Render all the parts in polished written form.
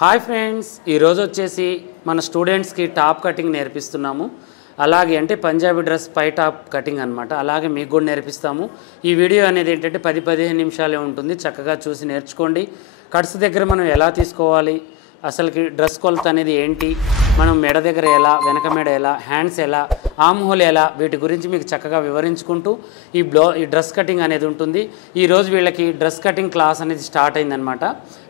Hi friends, ఈరోజు వచ్చేసి మన స్టూడెంట్స్కి టాప్ కటింగ్ నేర్పిస్తున్నాము. అలాగే అంటే పంజాబీ డ్రెస్ పై టాప్ కటింగ్ అనమాట. అలాగే మీకు కూడా నేర్పిస్తాము. ఈ వీడియో అనేది ఏంటంటే 10-15 నిమిషాలే ఉంటుంది. చక్కగా చూసి నేర్చుకోండి. కట్స్ దగ్గర మనం ఎలా తీసుకోవాలి, అసలుకి డ్రెస్ కొలత అనేది ఏంటి, మనం మెడ దగ్గర ఎలా, వెనక మెడ ఎలా, హ్యాండ్స్ ఎలా, ఆర్మ్ హోల్ ఎలా, వీటి గురించి మీకు చక్కగా వివరించుకుంటూ ఈ డ్రెస్ కటింగ్ అనేది ఉంటుంది. ఈరోజు వీళ్ళకి డ్రెస్ కటింగ్ క్లాస్ అనేది స్టార్ట్ అయిందనమాట.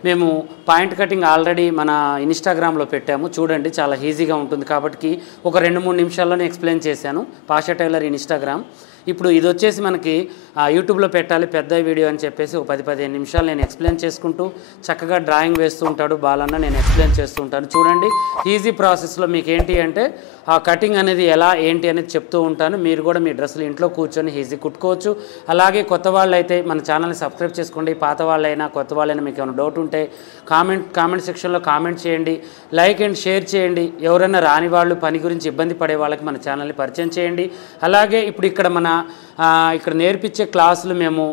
మేము పాయింట్ కటింగ్ ఆల్రెడీ మన ఇన్స్టాగ్రామ్లో పెట్టాము, చూడండి. చాలా ఈజీగా ఉంటుంది కాబట్టి ఒక 2-3 నిమిషాల్లోనే ఎక్స్ప్లెయిన్ చేశాను. Pasha tailor Instagram. ఇప్పుడు ఇది వచ్చేసి మనకి యూట్యూబ్లో పెట్టాలి పెద్ద వీడియో అని చెప్పేసి ఒక 10-15 నిమిషాలు నేను ఎక్స్ప్లెయిన్ చేసుకుంటూ చక్కగా డ్రాయింగ్ వేస్తూ ఉంటాడు బాలన్న, నేను ఎక్స్ప్లెయిన్ చేస్తూ ఉంటాను. చూడండి, ఈజీ ప్రాసెస్లో మీకు ఏంటి అంటే ఆ కటింగ్ అనేది ఎలా ఏంటి అనేది చెప్తూ ఉంటాను. మీరు కూడా మీ డ్రెస్సులు ఇంట్లో కూర్చొని ఈజీ కుట్టుకోవచ్చు. అలాగే కొత్త వాళ్ళు అయితే మన ఛానల్ని సబ్స్క్రైబ్ చేసుకోండి. పాత వాళ్ళైనా కొత్త వాళ్ళైనా మీకు ఏమైనా డౌట్ ఉంటే కామెంట్ సెక్షన్లో కామెంట్ చేయండి, లైక్ అండ్ షేర్ చేయండి. ఎవరైనా రాని వాళ్ళు, పని గురించి ఇబ్బంది పడే వాళ్ళకి మన ఛానల్ని పరిచయం చేయండి. అలాగే ఇప్పుడు ఇక్కడ నేర్పించే క్లాసులు మేము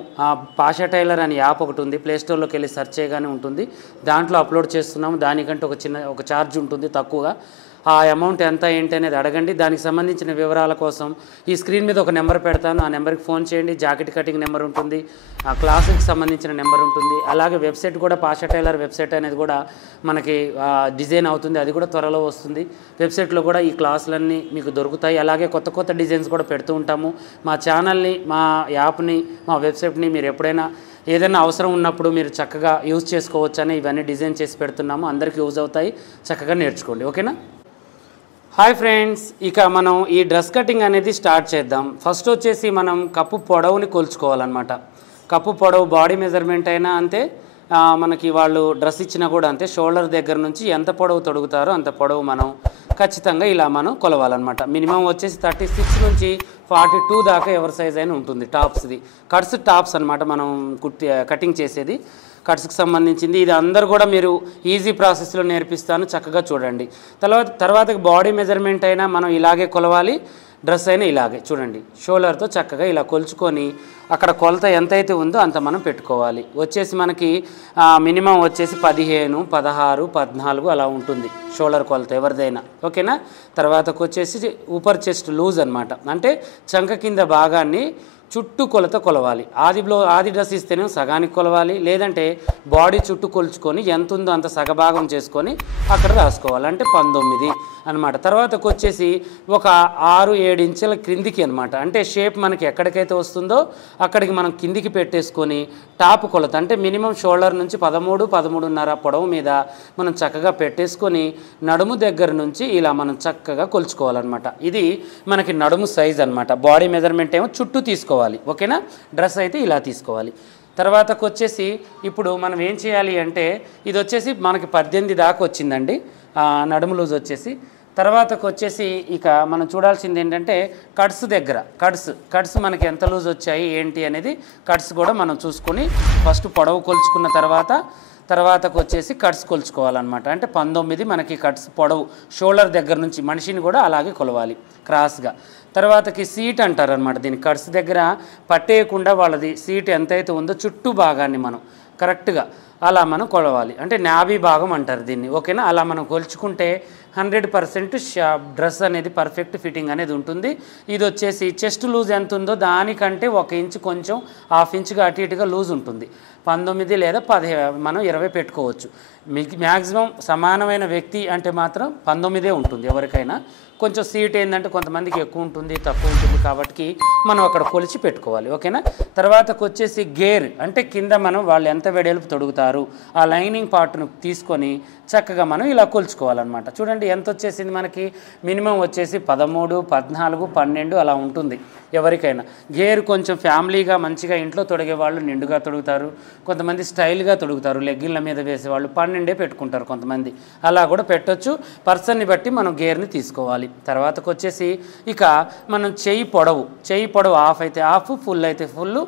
పాషా టైలర్ అనే యాప్ ఒకటి ఉంది, ప్లేస్టోర్లోకి వెళ్ళి సెర్చ్ చేయగానే ఉంటుంది. దాంట్లో అప్లోడ్ చేస్తున్నాము. దానికంటే ఒక ఛార్జ్ ఉంటుంది తక్కువగా. ఆ అమౌంట్ ఎంత ఏంటి అనేది అడగండి. దానికి సంబంధించిన వివరాల కోసం ఈ స్క్రీన్ మీద ఒక నెంబర్ పెడతాను, ఆ నెంబర్కి ఫోన్ చేయండి. జాకెట్ కటింగ్ నెంబర్ ఉంటుంది, ఆ క్లాసుకి సంబంధించిన నెంబర్ ఉంటుంది. అలాగే వెబ్సైట్ కూడా పాషా టైలర్ వెబ్సైట్ అనేది కూడా మనకి డిజైన్ అవుతుంది, అది కూడా త్వరలో వస్తుంది. వెబ్సైట్లో కూడా ఈ క్లాసులన్నీ మీకు దొరుకుతాయి. అలాగే కొత్త డిజైన్స్ కూడా పెడుతూ ఉంటాము. మా ఛానల్ని, మా యాప్ని, మా వెబ్సైట్ని మీరు ఎప్పుడైనా ఏదైనా అవసరం ఉన్నప్పుడు మీరు చక్కగా యూజ్ చేసుకోవచ్చని ఇవన్నీ డిజైన్ చేసి పెడుతున్నాము. అందరికీ యూజ్ అవుతాయి, చక్కగా నేర్చుకోండి. ఓకేనా? హాయ్ ఫ్రెండ్స్, ఇక మనం ఈ డ్రెస్ కటింగ్ అనేది స్టార్ట్ చేద్దాం. ఫస్ట్ వచ్చేసి మనం కప్పు పొడవుని కొలుచుకోవాలన్నమాట. కప్పు పొడవు బాడీ మెజర్మెంట్ అయినా అంతే, మనకి వాళ్ళు డ్రెస్ ఇచ్చినా కూడా అంతే. షోల్డర్ దగ్గర నుంచి ఎంత పొడవు తొడుగుతారో అంత పొడవు మనం ఖచ్చితంగా ఇలా మనం కొలవాలన్నమాట. మినిమం వచ్చేసి 36 నుంచి 42 దాకా ఎవరి సైజ్ అయినా ఉంటుంది. టాప్స్ది కట్స్ టాప్స్ అనమాట మనం కటింగ్ చేసేది, కట్స్కి సంబంధించింది. ఇది అందరు కూడా మీరు ఈజీ ప్రాసెస్లో నేర్పిస్తాను, చక్కగా చూడండి. తర్వాత బాడీ మెజర్మెంట్ అయినా మనం ఇలాగే కొలవాలి, డ్రెస్ అయినా ఇలాగే చూడండి. షోల్డర్తో చక్కగా ఇలా కొలుచుకొని అక్కడ కొలత ఎంతైతే ఉందో అంత మనం పెట్టుకోవాలి. వచ్చేసి మనకి మినిమం వచ్చేసి 15, 16, 14 అలా ఉంటుంది షోల్డర్ కొలత ఎవరిదైనా. ఓకేనా? తర్వాతకు వచ్చేసి ఊపర్ చెస్ట్ లూజ్ అనమాట, అంటే చంక కింద భాగాన్ని చుట్టూ కొలత కొలవాలి. ఆది డ్రెస్ ఇస్తేనే సగానికి కొలవాలి, లేదంటే బాడీ చుట్టూ కొలుచుకొని ఎంత ఉందో అంత సగభాగం చేసుకొని అక్కడ రాసుకోవాలి, అంటే 19 అనమాట. తర్వాతకు వచ్చేసి ఒక 6-7 ఇంచుల క్రిందికి అనమాట, అంటే షేప్ మనకి ఎక్కడికైతే వస్తుందో అక్కడికి మనం కిందికి పెట్టేసుకొని టాప్ కొలత అంటే మినిమం షోల్డర్ నుంచి 13-13.5 పొడవు మీద మనం చక్కగా పెట్టేసుకొని నడుము దగ్గర నుంచి ఇలా మనం చక్కగా కొలుచుకోవాలన్నమాట. ఇది మనకి నడుము సైజ్ అనమాట. బాడీ మెజర్మెంట్ ఏమో చుట్టూ తీసుకోవాలి. ఓకేనా? డ్రెస్ అయితే ఇలా తీసుకోవాలి. తర్వాతకు వచ్చేసి ఇప్పుడు మనం ఏం చేయాలి అంటే ఇది వచ్చేసి మనకి 18 దాకా వచ్చిందండి నడుము లూజ్ వచ్చేసి. తర్వాతకు వచ్చేసి ఇక మనం చూడాల్సింది ఏంటంటే కట్స్ దగ్గర కట్స్ మనకి ఎంత లూజ్ వచ్చాయి ఏంటి అనేది కట్స్ కూడా మనం చూసుకొని ఫస్ట్ పొడవు కొలుచుకున్న తర్వాతకు వచ్చేసి కట్స్ కొలుచుకోవాలన్నమాట. అంటే 19 మనకి కట్స్ పొడవు షోల్డర్ దగ్గర నుంచి మనిషిని కూడా అలాగే కొలవాలి క్రాస్గా. తర్వాతకి సీట్ అంటారనమాట. దీని కట్స్ దగ్గర పట్టేయకుండా వాళ్ళది సీట్ ఎంతైతే ఉందో చుట్టూ భాగాన్ని మనం కరెక్ట్గా అలా మనం కొలవాలి, అంటే నాభి భాగం అంటారు దీన్ని. ఓకేనా? అలా మనం కొలుచుకుంటే 100% డ్రెస్ అనేది పర్ఫెక్ట్ ఫిట్టింగ్ అనేది ఉంటుంది. ఇది వచ్చేసి చెస్ట్ లూజ్ ఎంత ఉందో దానికంటే 1 ఇంచు కొంచెం 1/2 ఇంచుగా అటు ఇటుగా లూజ్ ఉంటుంది. 19 లేదా 10 మనం 20 పెట్టుకోవచ్చు. మ్యాక్సిమం సమానమైన వ్యక్తి అంటే మాత్రం 19 ఉంటుంది ఎవరికైనా. కొంచెం సీట్ ఏంటంటే కొంతమందికి ఎక్కువ ఉంటుంది, తక్కువ ఉంటుంది, కాబట్టి మనం అక్కడ కొలిచి పెట్టుకోవాలి. ఓకేనా? తర్వాతకు వచ్చేసి గేర్ అంటే కింద మనం వాళ్ళు ఎంత వెడల్పు తొడుగుతారు ఆ లైనింగ్ పార్ట్ను తీసుకొని చక్కగా మనం ఇలా కొలుచుకోవాలన్నమాట. చూడండి ఎంత వచ్చేసింది మనకి. మినిమం వచ్చేసి 13, 14, 12 అలా ఉంటుంది ఎవరికైనా. గేర్ కొంచెం ఫ్యామిలీగా మంచిగా ఇంట్లో తొడిగే వాళ్ళు నిండుగా తొడుగుతారు, కొంతమంది స్టైల్గా తొడుగుతారు, లెగ్గిన్ల మీద వేసేవాళ్ళు 12 పెట్టుకుంటారు కొంతమంది. అలా కూడా పెట్టొచ్చు, పర్సన్ని బట్టి మనం గేర్ని తీసుకోవాలి. తర్వాతకు వచ్చేసి ఇక మనం చెయ్యి పొడవు హాఫ్ అయితే హాఫ్, ఫుల్ అయితే ఫుల్,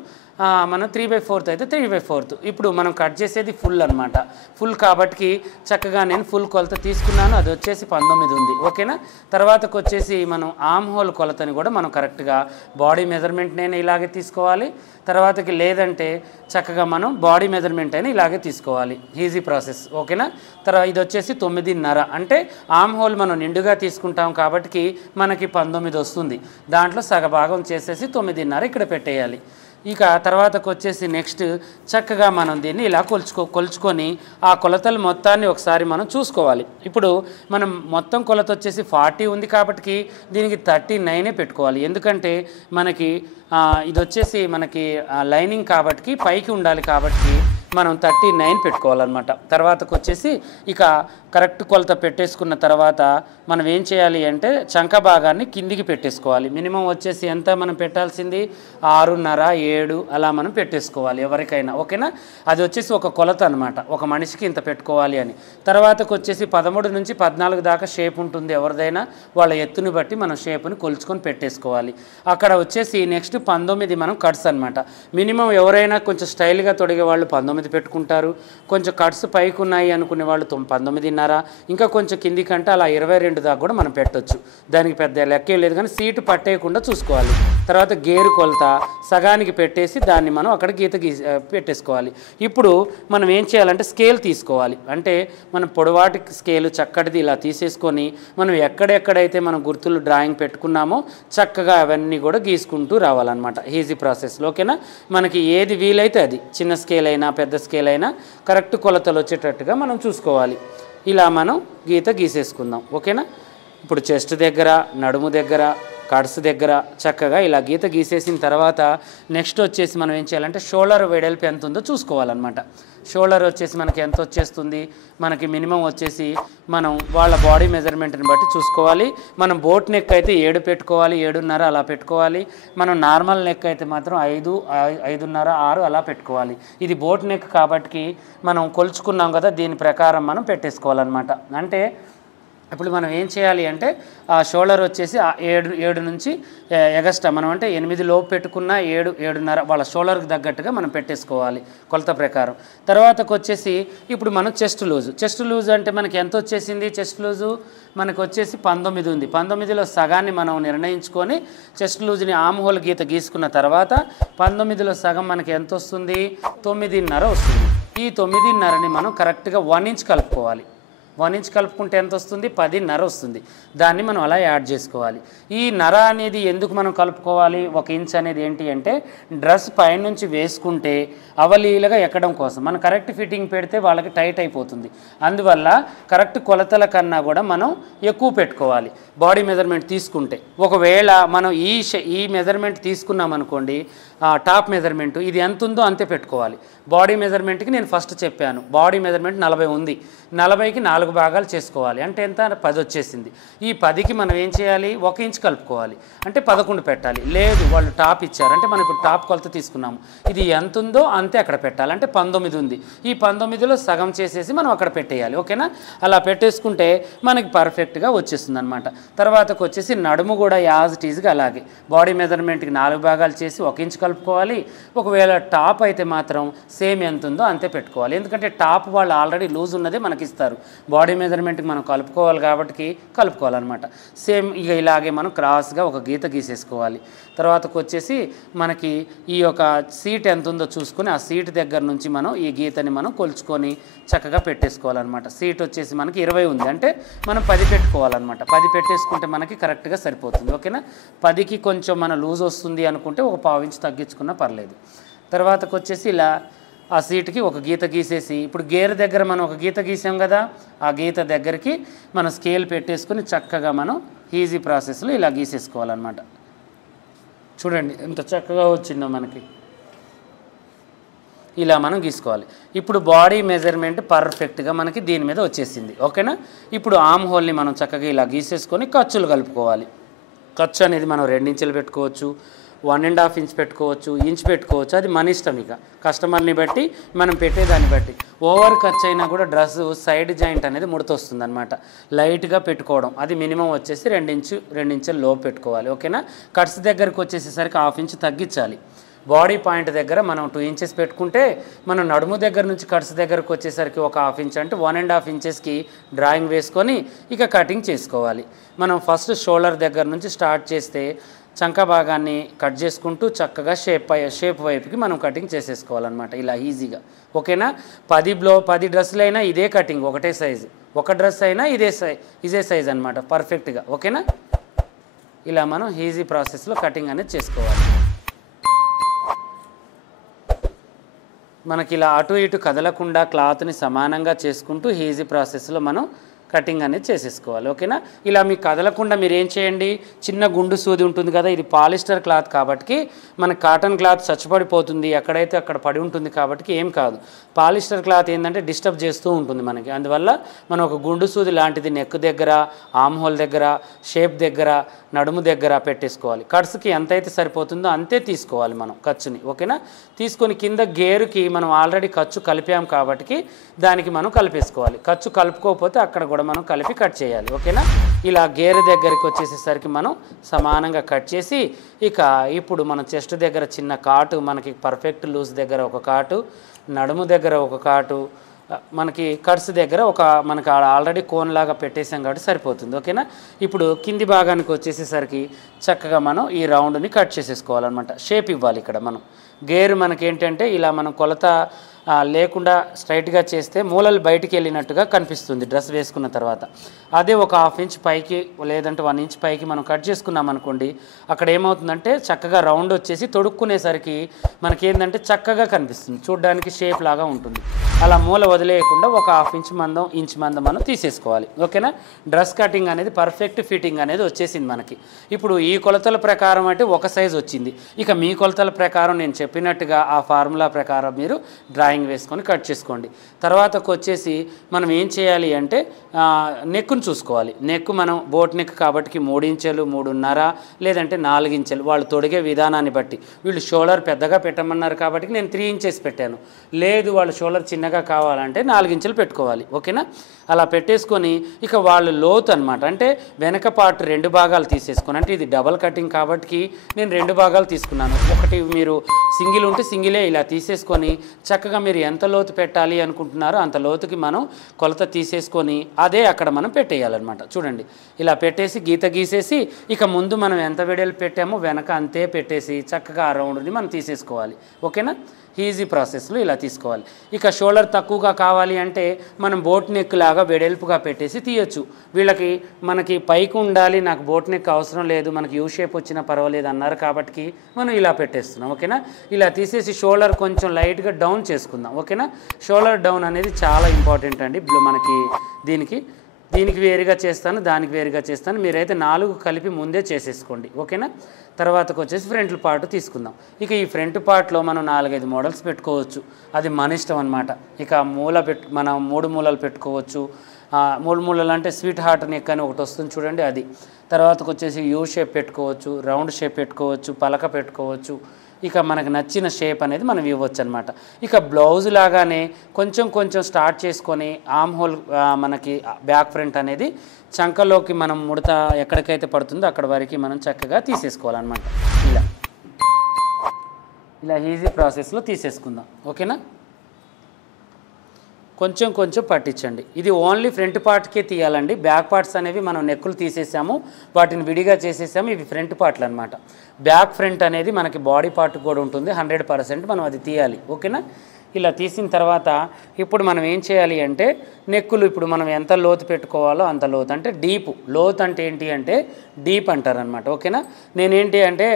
మనం 3/4 అయితే 3/4. ఇప్పుడు మనం కట్ చేసేది ఫుల్ అనమాట. ఫుల్ కాబట్టి చక్కగా నేను ఫుల్ కొలత తీసుకున్నాను, అది వచ్చేసి 19 ఉంది. ఓకేనా. తర్వాతకు వచ్చేసి మనం ఆర్మ్ హోల్ కొలతని కూడా మనం కరెక్ట్గా బాడీ మెజర్మెంట్ నేను ఇలాగే తీసుకోవాలి. తర్వాతకి లేదంటే చక్కగా మనం బాడీ మెజర్మెంట్ అయినా ఇలాగే తీసుకోవాలి. Easy process. ఓకేనా. ఇది వచ్చేసి 9.5 అంటే ఆర్మ్ హోల్ మనం నిండుగా తీసుకుంటాం కాబట్టి మనకి 19 వస్తుంది. దాంట్లో సగభాగం చేసేసి 9.5 ఇక్కడ పెట్టేయాలి. ఇక తర్వాతకు వచ్చేసి నెక్స్ట్ చక్కగా మనం దీన్ని ఇలా కొలుచుకొని ఆ కొలతలు మొత్తాన్ని ఒకసారి మనం చూసుకోవాలి. ఇప్పుడు మనం మొత్తం కొలత వచ్చేసి 40 ఉంది కాబట్టి దీనికి 39 పెట్టుకోవాలి. ఎందుకంటే మనకి ఇది వచ్చేసి మనకి లైనింగ్ కాబట్టి పైకి ఉండాలి కాబట్టి మనం 39 పెట్టుకోవాలన్నమాట. తర్వాతకు వచ్చేసి ఇక కరెక్ట్ కొలత పెట్టేసుకున్న తర్వాత మనం ఏం చేయాలి అంటే చంక భాగాన్ని కిందికి పెట్టేసుకోవాలి. మినిమం వచ్చేసి ఎంత మనం పెట్టాల్సింది 6.5 7 అలా మనం పెట్టేసుకోవాలి ఎవరికైనా. ఓకేనా. అది వచ్చేసి ఒక కొలత అనమాట, ఒక మనిషికి ఇంత పెట్టుకోవాలి అని. తర్వాతకు వచ్చేసి 13 నుంచి 14 దాకా షేప్ ఉంటుంది ఎవరిదైనా, వాళ్ళ ఎత్తుని బట్టి మనం షేప్ని కొలుచుకొని పెట్టేసుకోవాలి. అక్కడ వచ్చేసి నెక్స్ట్ 19 మనం కట్స్ అనమాట. మినిమం ఎవరైనా కొంచెం స్టైల్గా తొడిగే వాళ్ళు 19 పెట్టుకుంటారు, కొంచెం కట్స్ పైకి ఉన్నాయి అనుకునే వాళ్ళు 19.5, ఇంకా కొంచెం కింది కంటే అలా 22 దాకా కూడా మనం పెట్టవచ్చు. దానికి పెద్ద లెక్కేం లేదు, కానీ సీటు పట్టేయకుండా చూసుకోవాలి. తర్వాత గేరు కొలత సగానికి పెట్టేసి దాన్ని మనం అక్కడ గీత పెట్టేసుకోవాలి. ఇప్పుడు మనం ఏం చేయాలంటే స్కేల్ తీసుకోవాలి. అంటే మనం పొడవాటి స్కేలు చక్కటిది ఇలా తీసేసుకొని మనం ఎక్కడెక్కడైతే మనం గుర్తులు డ్రాయింగ్ పెట్టుకున్నామో చక్కగా అవన్నీ కూడా గీసుకుంటూ రావాలన్నమాట. ఈజీ ప్రాసెస్లో. ఓకేనా. మనకి ఏది వీలైతే అది, చిన్న స్కేల్ అయినా పెద్ద స్కేల్ అయినా కరెక్ట్ కొలతలు వచ్చేటట్టుగా మనం చూసుకోవాలి. ఇలా మనం గీత గీసేసుకుందాం. ఓకేనా. ఇప్పుడు చెస్ట్ దగ్గర, నడుము దగ్గర, కడ్స్ దగ్గర చక్కగా ఇలా గీత గీసేసిన తర్వాత నెక్స్ట్ వచ్చేసి మనం ఏం చేయాలంటే షోల్డర్ వెడల్పు ఎంత ఉందో చూసుకోవాలన్నమాట. షోల్డర్ వచ్చేసి మనకి ఎంత వచ్చేస్తుంది, మనకి మినిమం వచ్చేసి మనం వాళ్ళ బాడీ మెజర్మెంట్ని బట్టి చూసుకోవాలి. మనం బోట్ నెక్ అయితే 7 పెట్టుకోవాలి, 7.5 అలా పెట్టుకోవాలి. మనం నార్మల్ నెక్ అయితే మాత్రం 5 5.5 6 అలా పెట్టుకోవాలి. ఇది బోట్ నెక్ కాబట్టి మనం కొలుచుకున్నాం కదా, దీని ప్రకారం మనం పెట్టేసుకోవాలన్నమాట. అంటే ఇప్పుడు మనం ఏం చేయాలి అంటే ఆ షోల్డర్ వచ్చేసి 7 నుంచి ఎగస్ట్రా మనం అంటే 8 లోపు పెట్టుకున్న 7 7.5 వాళ్ళ షోల్డర్కి తగ్గట్టుగా మనం పెట్టేసుకోవాలి కొలత ప్రకారం. తర్వాతకు వచ్చేసి ఇప్పుడు మనం చెస్ట్ లూజ్ అంటే మనకి ఎంత వచ్చేసింది, చెస్ట్ లూజు మనకు వచ్చేసి 19 ఉంది. 19లో సగాన్ని మనం నిర్ణయించుకొని చెస్ట్ లూజ్ని ఆర్మ్ హోల్ గీత గీసుకున్న తర్వాత 19లో సగం మనకి ఎంత వస్తుంది, 9.5 వస్తుంది. ఈ 9.5ని మనం కరెక్ట్గా 1 ఇంచ్ కలుపుకోవాలి. 1 ఇంచ్ కలుపుకుంటే ఎంత వస్తుంది, 10.5 వస్తుంది. దాన్ని మనం అలా యాడ్ చేసుకోవాలి. ఈ నర అనేది ఎందుకు మనం కలుపుకోవాలి, 1 ఇంచ్ అనేది ఏంటి అంటే డ్రెస్ పైనుంచి వేసుకుంటే అవలీలగా ఎక్కడం కోసం. మనం కరెక్ట్ ఫిట్టింగ్ పెడితే వాళ్ళకి టైట్ అయిపోతుంది. అందువల్ల కరెక్ట్ కొలతల కన్నా కూడా మనం ఎక్కువ పెట్టుకోవాలి బాడీ మెజర్మెంట్ తీసుకుంటే. ఒకవేళ మనం ఈ మెజర్మెంట్ తీసుకున్నాం అనుకోండి, టాప్ మెజర్మెంట్ ఇది ఎంత ఉందో అంతే పెట్టుకోవాలి. బాడీ మెజర్మెంట్కి నేను ఫస్ట్ చెప్పాను, బాడీ మెజర్మెంట్ 40 ఉంది, 40కి 4 భాగాలు చేసుకోవాలి. అంటే ఎంత, 10 వచ్చేసింది. ఈ 10కి మనం ఏం చేయాలి, 1 ఇంచ్ కలుపుకోవాలి. అంటే 11 పెట్టాలి. లేదు వాళ్ళు టాప్ ఇచ్చారు అంటే మనం ఇప్పుడు టాప్ కొలత తీసుకున్నాము, ఇది ఎంత ఉందో అంతే అక్కడ పెట్టాలి. అంటే 19 ఉంది, ఈ 19లో సగం చేసేసి మనం అక్కడ పెట్టేయాలి. ఓకేనా. అలా పెట్టేసుకుంటే మనకి పర్ఫెక్ట్గా వచ్చేస్తుంది అనమాట. తర్వాతకు వచ్చేసి నడుము కూడా యాజ్ ఇట్ ఈజ్గా అలాగే బాడీ మెజర్మెంట్కి 4 భాగాలు చేసి 1 ఇంచ్ కలుపుకోవాలి. ఒకవేళ టాప్ అయితే మాత్రం సేమ్ ఎంత ఉందో అంతే పెట్టుకోవాలి. ఎందుకంటే టాప్ వాళ్ళు ఆల్రెడీ లూజ్ ఉన్నదే మనకి ఇస్తారు, బాడీ మెజర్మెంట్కి మనం కలుపుకోవాలి కాబట్టి కలుపుకోవాలన్నమాట. సేమ్ ఇక ఇలాగే మనం క్రాస్గా ఒక గీత గీసేసుకోవాలి. తర్వాతకు వచ్చేసి మనకి ఈ యొక్క సీట్ ఎంత ఉందో చూసుకొని ఆ సీట్ దగ్గర నుంచి మనం ఈ గీతని మనం కొలుచుకొని చక్కగా పెట్టేసుకోవాలన్నమాట. సీట్ వచ్చేసి మనకి 20 ఉంది అంటే మనం 10 పెట్టుకోవాలన్నమాట. 10 పెట్టేసుకుంటే మనకి కరెక్ట్గా సరిపోతుంది. ఓకేనా. 10కి కొంచెం మన లూజ్ వస్తుంది అనుకుంటే ఒక 1/4 ఇంచ్ తగ్గించుకున్నా పర్లేదు. తర్వాతకు వచ్చేసి ఇలా ఆ సీట్కి ఒక గీత గీసేసి ఇప్పుడు గేర్ దగ్గర మనం ఒక గీత గీసాం కదా, ఆ గీత దగ్గరికి మనం స్కేల్ పెట్టేసుకొని చక్కగా మనం ఈజీ ప్రాసెస్లో ఇలా గీసేసుకోవాలన్నమాట. చూడండి ఎంత చక్కగా వచ్చిందో మనకి, ఇలా మనం గీసుకోవాలి. ఇప్పుడు బాడీ మెజర్మెంట్ పర్ఫెక్ట్గా మనకి దీని మీద వచ్చేసింది. ఓకేనా. ఇప్పుడు ఆర్మ్ హోల్ని మనం చక్కగా ఇలా గీసేసుకొని ఖర్చులు కలుపుకోవాలి. ఖర్చు అనేది మనం 2 ఇంచులు పెట్టుకోవచ్చు, 1.5 ఇంచ్ పెట్టుకోవచ్చు, ఇంచ్ పెట్టుకోవచ్చు, అది మన ఇష్టం. ఇక కస్టమర్ని బట్టి మనం పెట్టేదాన్ని బట్టి. ఓవర్ ఖర్చు అయినా కూడా డ్రెస్ సైడ్ జాయింట్ అనేది ముడత వస్తుంది అనమాట. లైట్గా పెట్టుకోవడం, అది మినిమం వచ్చేసి 2 ఇంచుల లోపు పెట్టుకోవాలి. ఓకేనా. కట్స్ దగ్గరకు వచ్చేసేసరికి 1/2 ఇంచ్ తగ్గించాలి. బాడీ పాయింట్ దగ్గర మనం 2 ఇంచెస్ పెట్టుకుంటే మనం నడుము దగ్గర నుంచి కట్స్ దగ్గరకు వచ్చేసరికి ఒక 1/2 ఇంచ్ అంటే 1.5 ఇంచెస్కి డ్రాయింగ్ వేసుకొని ఇక కటింగ్ చేసుకోవాలి. మనం ఫస్ట్ షోల్డర్ దగ్గర నుంచి స్టార్ట్ చేస్తే చంక భాగాన్ని కట్ చేసుకుంటూ చక్కగా షేప్ వైపుకి మనం కటింగ్ చేసేసుకోవాలన్నమాట ఇలా ఈజీగా. ఓకేనా? 10 డ్రెస్సులు అయినా ఇదే కటింగ్, ఒకటే సైజు. ఒక డ్రెస్ అయినా ఇదే సైజ్ అనమాట పర్ఫెక్ట్గా. ఓకేనా? ఇలా మనం ఈజీ ప్రాసెస్లో కటింగ్ అనేది చేసుకోవాలి. మనకి ఇలా అటు ఇటు కదలకుండా క్లాత్ని సమానంగా చేసుకుంటూ ఈజీ ప్రాసెస్లో మనం కటింగ్ అనేది చేసేసుకోవాలి. ఓకేనా? ఇలా మీకు కదలకుండా మీరు ఏం చేయండి, చిన్న గుండు సూది ఉంటుంది కదా, ఇది పాలిస్టర్ క్లాత్ కాబట్టి మన కాటన్ క్లాత్ చచ్చిపడిపోతుంది, ఎక్కడైతే అక్కడ పడి ఉంటుంది కాబట్టి ఏం కాదు. పాలిస్టర్ క్లాత్ ఏంటంటే డిస్టర్బ్ చేస్తూ ఉంటుంది మనకి. అందువల్ల మనం ఒక గుండు సూది లాంటిది నెక్ దగ్గర, ఆమ్ హోల్ దగ్గర, షేప్ దగ్గర, నడుము దగ్గర పెట్టేసుకోవాలి. కట్స్కి ఎంతైతే సరిపోతుందో అంతే తీసుకోవాలి మనం ఖర్చుని. ఓకేనా? తీసుకొని కింద గేరుకి మనం ఆల్రెడీ ఖర్చు కలిపాం కాబట్టి దానికి మనం కలిపేసుకోవాలి. ఖర్చు కలుపుకోకపోతే అక్కడ కూడా మనం కలిపి కట్ చేయాలి. ఓకేనా? ఇలా గేరు దగ్గరికి వచ్చేసేసరికి మనం సమానంగా కట్ చేసి ఇక ఇప్పుడు మన చెస్ట్ దగ్గర చిన్న కాటు, మనకి పర్ఫెక్ట్ లూజ్ దగ్గర ఒక కాటు, నడుము దగ్గర ఒక కాటు, మనకి కట్స్ దగ్గర మనకి ఆల్రెడీ కోన్ లాగా పెట్టేసాం కాబట్టి సరిపోతుంది. ఓకేనా? ఇప్పుడు కింది భాగానికి వచ్చేసేసరికి చక్కగా మనం ఈ రౌండ్ని కట్ చేసేసుకోవాలన్నమాట. షేప్ ఇవ్వాలి ఇక్కడ మనం. గేరు మనకి ఏంటంటే ఇలా మనం కొలత లేకుండా స్ట్రైట్గా చేస్తే మూలలు బయటికి వెళ్ళినట్టుగా కనిపిస్తుంది డ్రెస్ వేసుకున్న తర్వాత. అదే ఒక 1/2 ఇంచ్ పైకి లేదంటే 1 ఇంచ్ పైకి మనం కట్ చేసుకున్నాం అనుకోండి, అక్కడ ఏమవుతుందంటే చక్కగా రౌండ్ వచ్చేసి తొడుక్కునేసరికి మనకేంటంటే చక్కగా కనిపిస్తుంది, చూడడానికి షేప్ లాగా ఉంటుంది. అలా మూల వదిలేయకుండా ఒక 1/2 ఇంచ్ మందం మనం తీసేసుకోవాలి. ఓకేనా? డ్రెస్ కటింగ్ అనేది పర్ఫెక్ట్ ఫిట్టింగ్ అనేది వచ్చేసింది మనకి. ఇప్పుడు ఈ కొలతల ప్రకారం అంటే ఒక సైజు వచ్చింది. ఇక మీ కొలతల ప్రకారం నేను చెప్పినట్టుగా ఆ ఫార్ములా ప్రకారం మీరు డ్రాయింగ్ వేసుకొని కట్ చేసుకోండి. తర్వాతకు వచ్చేసి మనం ఏం చేయాలి అంటే నెక్కును చూసుకోవాలి. నెక్ మనం బోట్ నెక్ కాబట్టి 3 ఇంచెలు, 3.5 లేదంటే 4 ఇంచెలు వాళ్ళు తొడిగే విధానాన్ని బట్టి. వీళ్ళు షోల్డర్ పెద్దగా పెట్టమన్నారు కాబట్టి నేను 3 ఇంచెస్ పెట్టాను. లేదు వాళ్ళు షోల్డర్ చిన్నగా కావాలంటే 4 ఇంచెలు పెట్టుకోవాలి. ఓకేనా? అలా పెట్టేసుకొని ఇక వాళ్ళు లోతు అనమాట, అంటే వెనక పార్ట్ 2 భాగాలు తీసేసుకొని, అంటే ఇది డబల్ కటింగ్ కాబట్టి నేను 2 భాగాలు తీసుకున్నాను. ఒకటి మీరు సింగిల్ ఉంటే సింగిలే ఇలా తీసేసుకొని చక్కగా మీరు ఎంత లోతు పెట్టాలి అనుకుంటున్నారో అంత లోతుకి మనం కొలత తీసేసుకొని అదే అక్కడ మనం పెట్టేయాలన్నమాట. చూడండి, ఇలా పెట్టేసి గీత గీసేసి ఇక ముందు మనం ఎంత వెడల్పు పెట్టామో వెనక అంతే పెట్టేసి చక్కగా ఆ రౌండ్ని మనం తీసేసుకోవాలి. ఓకేనా? ఈజీ ప్రాసెస్లో ఇలా తీసుకోవాలి. ఇక షోల్డర్ తక్కువగా కావాలి అంటే మనం బోట్ నెక్ లాగా వెడల్పుగా పెట్టేసి తీయొచ్చు. వీళ్ళకి మనకి పైకి ఉండాలి, నాకు బోట్ నెక్ అవసరం లేదు, మనకి యూ షేప్ వచ్చినా పర్వాలేదు అన్నారు కాబట్టి మనం ఇలా పెట్టేస్తున్నాం. ఓకేనా? ఇలా తీసేసి షోల్డర్ కొంచెం లైట్గా డౌన్ చేసుకుందాం. ఓకేనా? షోల్డర్ డౌన్ అనేది చాలా ఇంపార్టెంట్ అండి మనకి. దీనికి వేరుగా చేస్తాను, దానికి వేరుగా చేస్తాను. మీరైతే 4 కలిపి ముందే చేసేసుకోండి. ఓకేనా? తర్వాతకు వచ్చేసి ఫ్రంట్ పార్ట్ తీసుకుందాం. ఇక ఈ ఫ్రంట్ పార్ట్లో మనం 4-5 మోడల్స్ పెట్టుకోవచ్చు, అది మన ఇష్టం అనమాట. ఇక మనం 3 మూలలు పెట్టుకోవచ్చు. 3 మూలలు అంటే స్వీట్ హార్ట్ నెక్ అని ఒకటి వస్తుంది చూడండి, అది. తర్వాతకు వచ్చేసి యూ షేప్ పెట్టుకోవచ్చు, రౌండ్ షేప్ పెట్టుకోవచ్చు, పలక పెట్టుకోవచ్చు. ఇక మనకు నచ్చిన షేప్ అనేది మనం ఇవ్వచ్చు అనమాట. ఇక బ్లౌజ్ లాగానే కొంచెం స్టార్ట్ చేసుకొని ఆమ్ హోల్ మనకి బ్యాక్ ఫ్రంట్ అనేది చంకలోకి మనం ముడత ఎక్కడికైతే పడుతుందో అక్కడ వరకు మనం చక్కగా తీసేసుకోవాలన్నమాట. ఇలా ఈజీ ప్రాసెస్లో తీసేసుకుందాం. ఓకేనా? కొంచెం పట్టించండి. ఇది ఓన్లీ ఫ్రంట్ పార్ట్కే తీయాలండి. బ్యాక్ పార్ట్స్ అనేవి మనం నెక్కులు తీసేసాము, వాటిని విడిగా చేసేసాము. ఇవి ఫ్రంట్ పార్ట్లు అనమాట. బ్యాక్ ఫ్రంట్ అనేది మనకి బాడీ పార్ట్ కూడా ఉంటుంది, 100% మనం అది తీయాలి. ఓకేనా? ఇలా తీసిన తర్వాత ఇప్పుడు మనం ఏం చేయాలి అంటే నెక్కులు ఇప్పుడు మనం ఎంత లోతు పెట్టుకోవాలో అంత లోతు, అంటే డీప్. లోతు అంటే ఏంటి అంటే డీప్ అంటారనమాట. ఓకేనా? నేనేంటి అంటే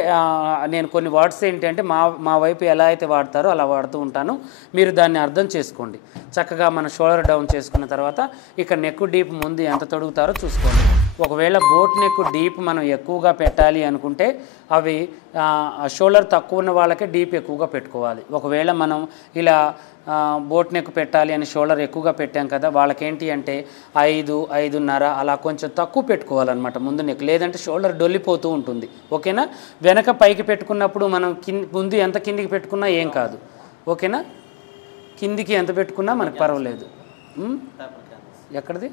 నేను కొన్ని వర్డ్స్ ఏంటి అంటే మా వైపు ఎలా అయితే వాడతారో అలా వాడుతూ ఉంటాను, మీరు దాన్ని అర్థం చేసుకోండి. చక్కగా మన షోల్డర్ డౌన్ చేసుకున్న తర్వాత ఇక నెక్ డీప్ ముందు ఎంత తొడుగుతారో చూసుకోండి. ఒకవేళ బోట్ నెక్ డీప్ మనం ఎక్కువగా పెట్టాలి అనుకుంటే అవి షోల్డర్ తక్కువ ఉన్న వాళ్ళకే డీప్ ఎక్కువగా పెట్టుకోవాలి. ఒకవేళ మనం ఇలా బోట్ నెక్ పెట్టాలి అని షోల్డర్ ఎక్కువగా పెట్టాం కదా, వాళ్ళకేంటి అంటే 5-5.5 అలా కొంచెం తక్కువ పెట్టుకోవాలన్నమాట ముందు నెక్, లేదంటే షోల్డర్ డొల్లిపోతూ ఉంటుంది. ఓకేనా? వెనక పైకి పెట్టుకున్నప్పుడు మనం ముందు ఎంత కిందికి పెట్టుకున్నా ఏం కాదు. ఓకేనా? కిందికి ఎంత పెట్టుకున్నా మనకు పర్వాలేదు. ఎక్కడిది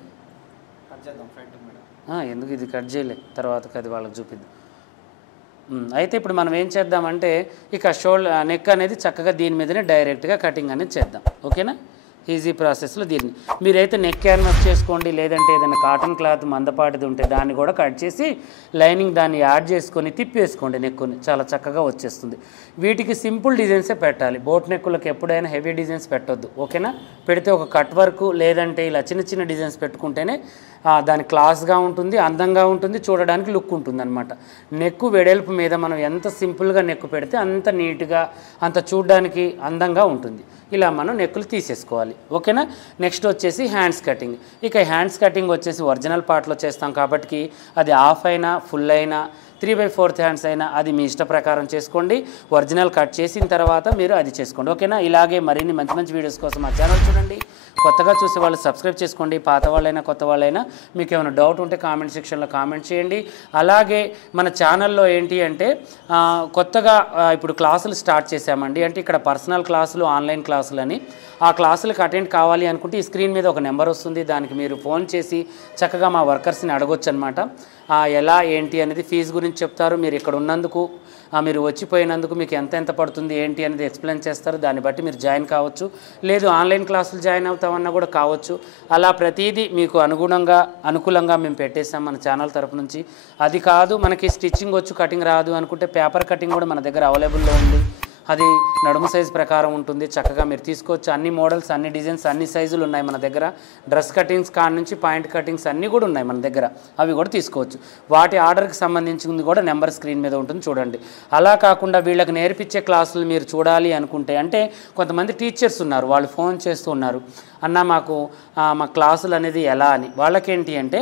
ఎందుకు ఇది కట్ చేయలే, తర్వాతకి అది వాళ్ళకి చూపిద్దాం. అయితే ఇప్పుడు మనం ఏం చేద్దామంటే ఇక నెక్ అనేది చక్కగా దీని మీదనే డైరెక్ట్గా కటింగ్ అనేది చేద్దాం. ఓకేనా? ఈజీ ప్రాసెస్లో దీన్ని మీరైతే నెక్ క్యాన్వాస్ చేసుకోండి, లేదంటే ఏదైనా కాటన్ క్లాత్ మందపాటిది ఉంటే దాన్ని కూడా కట్ చేసి లైనింగ్ దాన్ని యాడ్ చేసుకొని తిప్పేసుకోండి. నెక్కుని చాలా చక్కగా వచ్చేస్తుంది. వీటికి సింపుల్ డిజైన్సే పెట్టాలి. బోట్ నెక్కులకు ఎప్పుడైనా హెవీ డిజైన్స్ పెట్టొద్దు. ఓకేనా? పెడితే ఒక కట్ వర్క్ లేదంటే ఇలా చిన్న చిన్న డిజైన్స్ పెట్టుకుంటేనే దాని క్లాస్గా ఉంటుంది, అందంగా ఉంటుంది, చూడడానికి లుక్ ఉంటుంది అనమాట. నెక్కు వెడల్పు మీద మనం ఎంత సింపుల్గా నెక్కు పెడితే అంత నీట్గా, అంత చూడడానికి అందంగా ఉంటుంది. ఇలా మనం నెక్కులు తీసేసుకోవాలి. ఓకేనా? నెక్స్ట్ వచ్చేసి హ్యాండ్స్ కటింగ్. ఇక హ్యాండ్స్ కటింగ్ వచ్చేసి ఒరిజినల్ పార్ట్లో చేస్తాం కాబట్టి అది హాఫ్ అయినా ఫుల్ అయినా 3/4 హ్యాండ్స్ అయినా అది మీ ఇష్ట ప్రకారం చేసుకోండి. ఒరిజినల్ కట్ చేసిన తర్వాత మీరు అది చేసుకోండి. ఓకేనా? ఇలాగే మరిన్ని మంచి మంచి వీడియోస్ కోసం మా ఛానల్ చూడండి. కొత్తగా చూసే వాళ్ళు సబ్స్క్రైబ్ చేసుకోండి. పాత వాళ్ళైనా కొత్త వాళ్ళైనా మీకు ఏమైనా డౌట్ ఉంటే కామెంట్ సెక్షన్లో కామెంట్ చేయండి. అలాగే మన ఛానల్లో ఏంటి అంటే కొత్తగా ఇప్పుడు క్లాసులు స్టార్ట్ చేశామండి. అంటే ఇక్కడ పర్సనల్ క్లాసులు, ఆన్లైన్ క్లాసులు అని. ఆ క్లాసులకు అటెండ్ కావాలి అనుకుంటే ఈ స్క్రీన్ మీద ఒక నెంబర్ వస్తుంది. దానికి మీరు ఫోన్ చేసి చక్కగా మా వర్కర్స్ని అడగొచ్చు అనమాట. ఎలా ఏంటి అనేది ఫీజు గురించి చెప్తారు. మీరు ఇక్కడ ఉన్నందుకు, మీరు వచ్చిపోయినందుకు మీకు ఎంత పడుతుంది ఏంటి అనేది ఎక్స్ప్లెయిన్ చేస్తారు. దాన్ని బట్టి మీరు జాయిన్ కావచ్చు. లేదు ఆన్లైన్ క్లాసులు జాయిన్ అవుతామన్నా కూడా కావచ్చు. అలా ప్రతిదీ మీకు అనుకూలంగా మేము పెట్టేసాం మన ఛానల్ తరపు నుంచి. అది కాదు మనకి స్టిచ్చింగ్ వచ్చు, కటింగ్ రాదు అనుకుంటే పేపర్ కటింగ్ కూడా మన దగ్గర అవైలబుల్లో ఉంది. అది నడుము సైజు ప్రకారం ఉంటుంది. చక్కగా మీరు తీసుకోవచ్చు. అన్ని మోడల్స్, అన్ని డిజైన్స్, అన్ని సైజులు ఉన్నాయి మన దగ్గర. డ్రెస్ కటింగ్స్ కాడ నుంచి పాయింట్ కటింగ్స్ అన్నీ కూడా ఉన్నాయి మన దగ్గర. అవి కూడా తీసుకోవచ్చు. వాటి ఆర్డర్కి సంబంధించింది కూడా నెంబర్ స్క్రీన్ మీద ఉంటుంది, చూడండి. అలా కాకుండా వీళ్ళకి నేర్పించే క్లాసులు మీరు చూడాలి అనుకుంటే, అంటే కొంతమంది టీచర్స్ ఉన్నారు, వాళ్ళు ఫోన్ చేస్తూ ఉన్నారు, అన్న మా క్లాసులు అనేది ఎలా అని. వాళ్ళకేంటి అంటే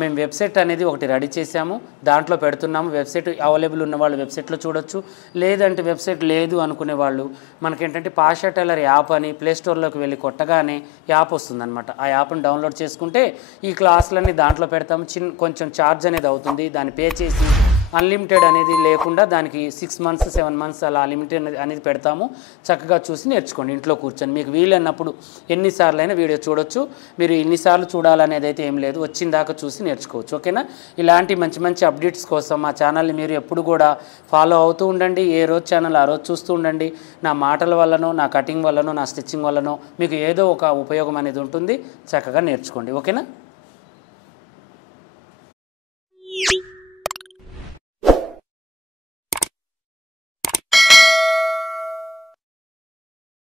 మేము వెబ్సైట్ అనేది ఒకటి రెడీ చేసాము, దాంట్లో పెడుతున్నాము. వెబ్సైట్ అవైలబుల్ ఉన్న వాళ్ళు వెబ్సైట్లో చూడొచ్చు. లేదంటే వెబ్సైట్ లేదు అనుకునే వాళ్ళు మనకేంటంటే పాషా టైలర్ యాప్ అని ప్లేస్టోర్లోకి వెళ్ళి కొట్టగానే యాప్ వస్తుందన్నమాట. ఆ యాప్ని డౌన్లోడ్ చేసుకుంటే ఈ క్లాసులన్నీ దాంట్లో పెడతాము. కొంచెం ఛార్జ్ అనేది అవుతుంది. దాన్ని పే చేసి అన్లిమిటెడ్ అనేది లేకుండా దానికి 6 months 7 months అలా లిమిటెడ్ అనేది పెడతాము. చక్కగా చూసి నేర్చుకోండి ఇంట్లో కూర్చొని. మీకు వీలైనప్పుడు ఎన్నిసార్లు అయినా వీడియో చూడొచ్చు. మీరు ఎన్నిసార్లు చూడాలనేది అయితే ఏం లేదు, వచ్చిన దాకా చూసి నేర్చుకోవచ్చు. ఓకేనా? ఇలాంటి మంచి మంచి అప్డేట్స్ కోసం మా ఛానల్ని మీరు ఎప్పుడు కూడా ఫాలో అవుతూ ఉండండి. ఏ రోజు ఛానల్ ఆ రోజు చూస్తూ ఉండండి. నా మాటల వల్లనో, నా కటింగ్ వల్లనో, నా స్టిచ్చింగ్ వల్లనో మీకు ఏదో ఒక ఉపయోగం అనేది ఉంటుంది. చక్కగా నేర్చుకోండి. ఓకేనా?